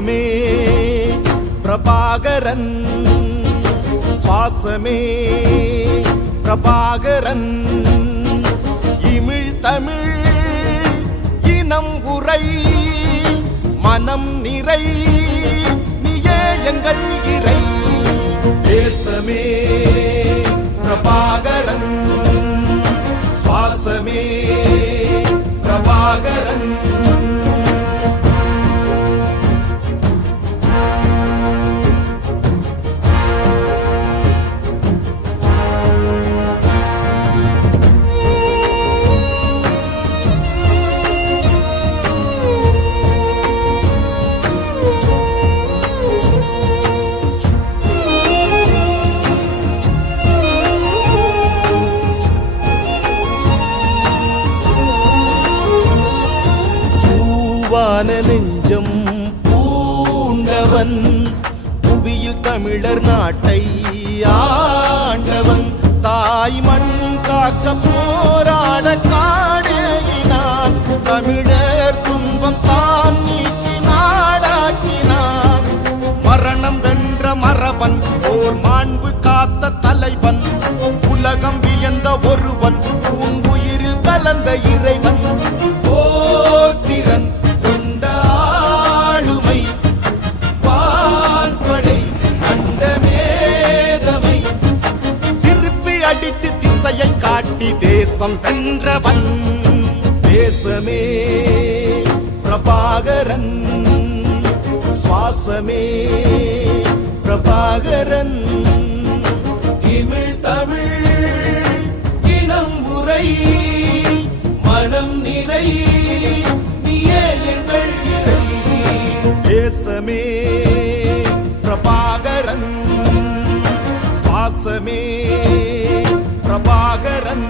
தேசமே பிரபாகரன், சுவாசமே பிரபாகரன். இமிழ் தமிழ் இனம் உரை மனம் நிறை, நீயே எங்கள் இறை. தேசமே பிரபாகரன், சுவாசமே பிரபாகரன். நெஞ்சம் பூண்டவன், புவியில் தமிழர் நாட்டை ஆண்டவன். தாய் மண் காக்க போராட காடேறினான், தமிழர் துன்பம் தான் நீக்கி நாடாக்கினான். மரணம் வென்ற மறவன், ஓர் மாண்பு காத்த தலைவன், உலகம் வியந்த ஒருவன், பூங்குயிரில் கலந்த இறைவன். போத்திரன் காட்டி தேசம் வென்றவன். தேசமே பிரபாகரன், சுவாசமே பிரபாகரன். இமிழ் தமிழ் இனம் உரை மனம் நிறை, நீயே எங்கள் இறை. தேசமே பிரபாகரன், சுவாசமே பிரபாகரன்.